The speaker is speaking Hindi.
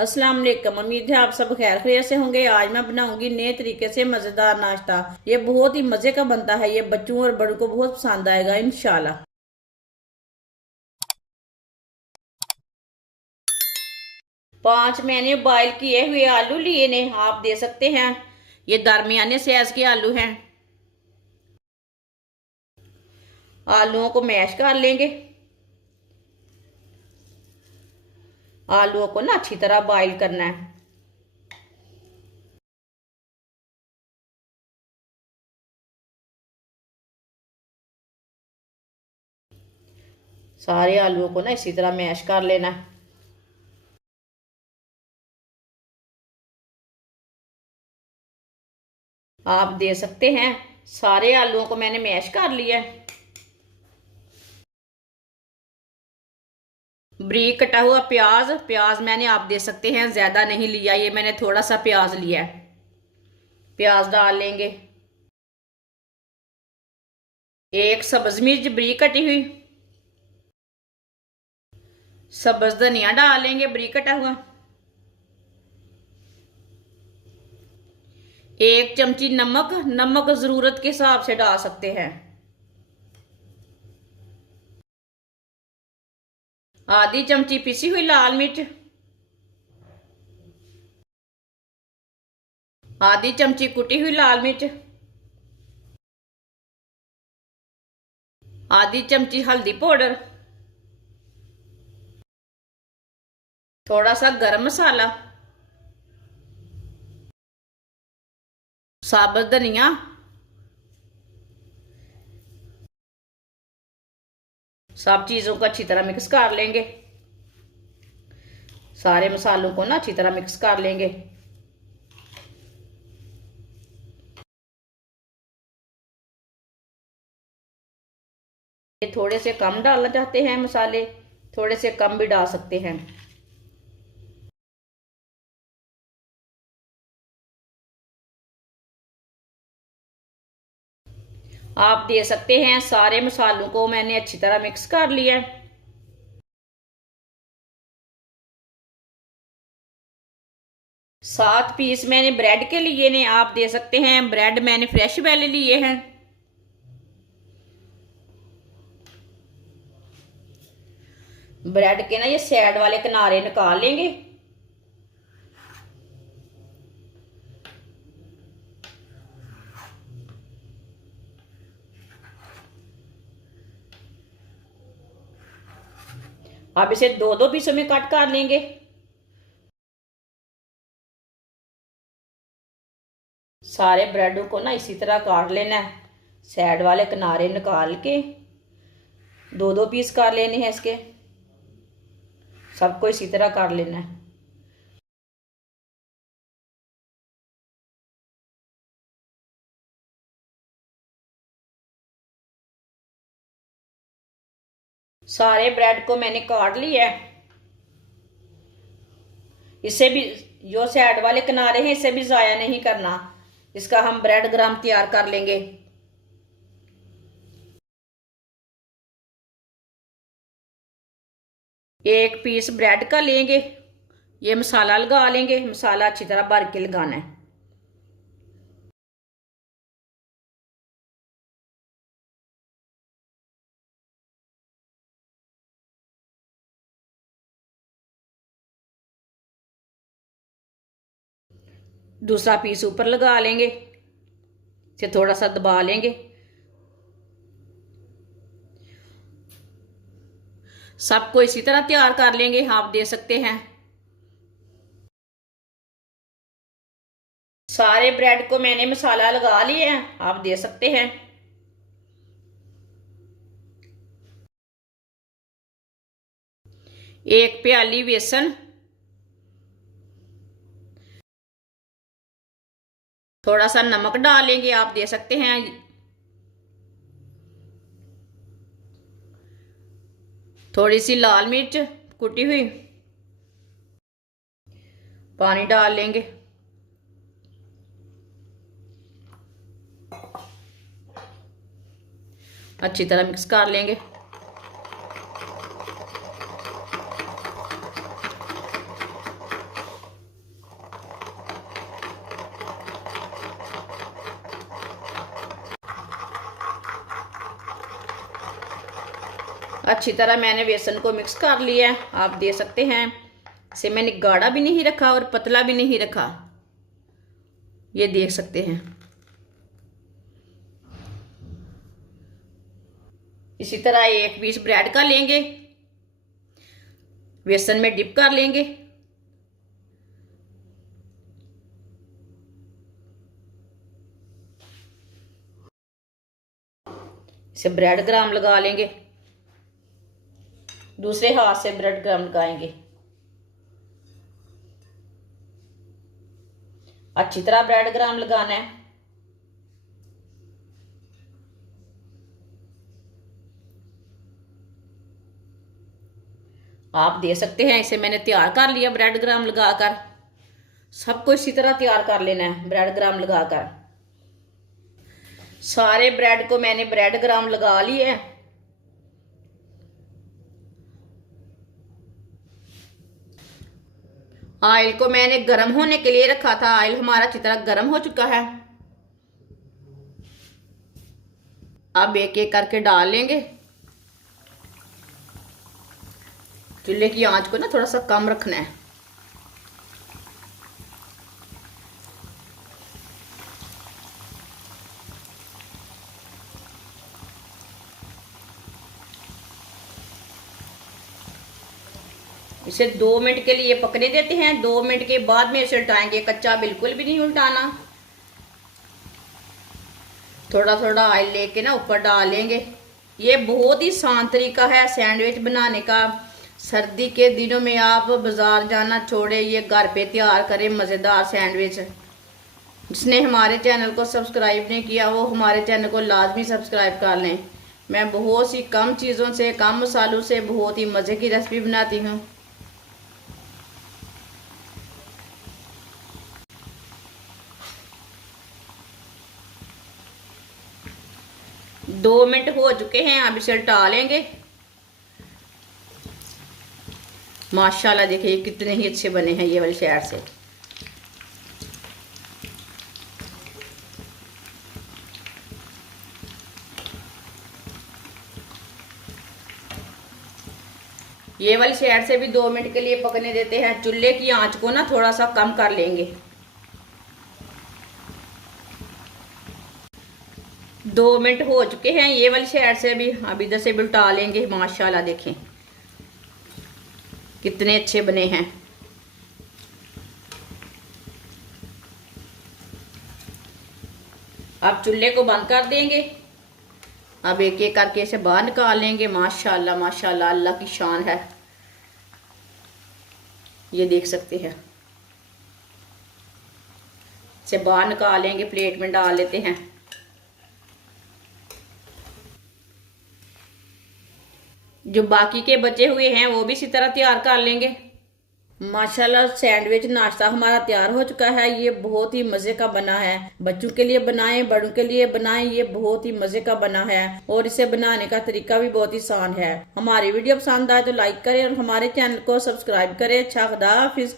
अस्सलाम वालेकुम। उम्मीद है आप सब खैर खैरियत से होंगे। आज मैं बनाऊंगी नए तरीके से मज़ेदार नाश्ता। ये बहुत ही मज़े का बनता है। ये बच्चों और बड़ों को बहुत पसंद आएगा इंशाल्लाह। 5 मैंने बॉयल किए हुए आलू लिए ने, आप दे सकते हैं। ये दरमियाने साइज के आलू हैं। आलूओं को मैश कर लेंगे। आलूओं को ना अच्छी तरह बॉयल करना है। सारे आलूओं को ना इसी तरह मैश कर लेना है। आप दे सकते हैं। सारे आलूओं को मैंने मैश कर लिया है। ब्रीक कटा हुआ प्याज, प्याज मैंने आप दे सकते हैं ज्यादा नहीं लिया, ये मैंने थोड़ा सा प्याज लिया है। प्याज डाल लेंगे। एक सब्ज मिर्च ब्रीक कटी हुई। सब्ज धनिया डाल लेंगे ब्रीक कटा हुआ। 1 चमची नमक, नमक जरूरत के हिसाब से डाल सकते हैं। आधी चमची पिसी हुई लाल मिर्च। आधी चमची कुटी हुई लाल मिर्च। आधी चमची हल्दी पाउडर। थोड़ा सा गरम मसाला। साबुत धनिया। सब चीजों को अच्छी तरह मिक्स कर लेंगे। सारे मसालों को ना अच्छी तरह मिक्स कर लेंगे। ये थोड़े से कम डालना चाहते हैं मसाले, थोड़े से कम भी डाल सकते हैं। आप दे सकते हैं। सारे मसालों को मैंने अच्छी तरह मिक्स कर लिया है। 7 पीस मैंने ब्रेड के लिए ने, आप दे सकते हैं। ब्रेड मैंने फ्रेश वाले लिए हैं। ब्रेड के ना ये साइड वाले किनारे निकाल लेंगे। अब इसे 2-2 पीसों में कट कर लेंगे। सारे ब्रेडों को ना इसी तरह काट लेना है। साइड वाले किनारे निकाल के 2-2 पीस कर लेने हैं इसके। सबको इसी तरह कर लेना है। सारे ब्रेड को मैंने काट लिया है। इसे भी जो साइड वाले किनारे हैं इसे भी जाया नहीं करना। इसका हम ब्रेड ग्राम तैयार कर लेंगे। एक पीस ब्रेड का लेंगे। ये मसाला लगा लेंगे। मसाला अच्छी तरह भर के लगाना है। दूसरा पीस ऊपर लगा लेंगे। इसे थोड़ा सा दबा लेंगे। सबको इसी तरह तैयार कर लेंगे। आप दे सकते हैं। सारे ब्रेड को मैंने मसाला लगा लिया है, आप दे सकते हैं। एक प्याली बेसन। थोड़ा सा नमक डालेंगे, आप दे सकते हैं। थोड़ी सी लाल मिर्च कुटी हुई। पानी डाल लेंगे। अच्छी तरह मिक्स कर लेंगे। अच्छी तरह मैंने बेसन को मिक्स कर लिया है। आप देख सकते हैं इसे मैंने गाढ़ा भी नहीं रखा और पतला भी नहीं रखा, ये देख सकते हैं। इसी तरह एक पीस ब्रेड का लेंगे, बेसन में डिप कर लेंगे। इसे ब्रेड क्रम्ब लगा लेंगे, दूसरे हाथ से ब्रेड क्रम्ब लगाएंगे। अच्छी तरह ब्रेड क्रम्ब लगाना है। आप देख सकते हैं इसे मैंने तैयार कर लिया ब्रेड क्रम्ब लगाकर। सबको इसी तरह तैयार कर लेना है ब्रेड क्रम्ब लगाकर। सारे ब्रेड को मैंने ब्रेड क्रम्ब लगा लिए है। ऑयल को मैंने गर्म होने के लिए रखा था। ऑयल हमारा अच्छी तरह गर्म हो चुका है। अब एक एक करके डाल लेंगे। चूल्हे की आंच को ना थोड़ा सा कम रखना है। इसे 2 मिनट के लिए पकने देते हैं। 2 मिनट के बाद में इसे उल्टाएंगे, कच्चा बिल्कुल भी नहीं उल्टाना। थोड़ा थोड़ा ऑयल लेके ना ऊपर डाल लेंगे। ये बहुत ही आसान तरीका है सैंडविच बनाने का। सर्दी के दिनों में आप बाजार जाना छोड़े, ये घर पे तैयार करें मज़ेदार सैंडविच। जिसने हमारे चैनल को सब्सक्राइब नहीं किया वो हमारे चैनल को लाजमी सब्सक्राइब कर लें। मैं बहुत सी कम चीज़ों से, कम मसालों से बहुत ही मज़े की रेसिपी बनाती हूँ। दो मिनट हो चुके हैं, अब इसे उल्टा लेंगे। माशाल्लाह देखिए कितने ही अच्छे बने हैं ये वाली साइड से। ये वाली साइड से भी 2 मिनट के लिए पकने देते हैं। चूल्हे की आंच को ना थोड़ा सा कम कर लेंगे। 2 मिनट हो चुके हैं ये वाली साइड से भी। अब इधर से भी उल्टा लेंगे। माशाल्लाह देखें कितने अच्छे बने हैं। अब चूल्हे को बंद कर देंगे। अब एक एक करके इसे बाहर निकाल लेंगे। माशाल्लाह माशाल्लाह अल्लाह की शान है, ये देख सकते हैं। इसे बाहर निकाल लेंगे, प्लेट में डाल लेते हैं। जो बाकी के बचे हुए हैं वो भी इसी तरह तैयार कर लेंगे। माशाल्लाह सैंडविच नाश्ता हमारा तैयार हो चुका है। ये बहुत ही मज़े का बना है। बच्चों के लिए बनाएं, बड़ों के लिए बनाएं, ये बहुत ही मज़े का बना है और इसे बनाने का तरीका भी बहुत ही आसान है। हमारी वीडियो पसंद आए तो लाइक करें और हमारे चैनल को सब्सक्राइब करें। अच्छा, खुदा हाफिज।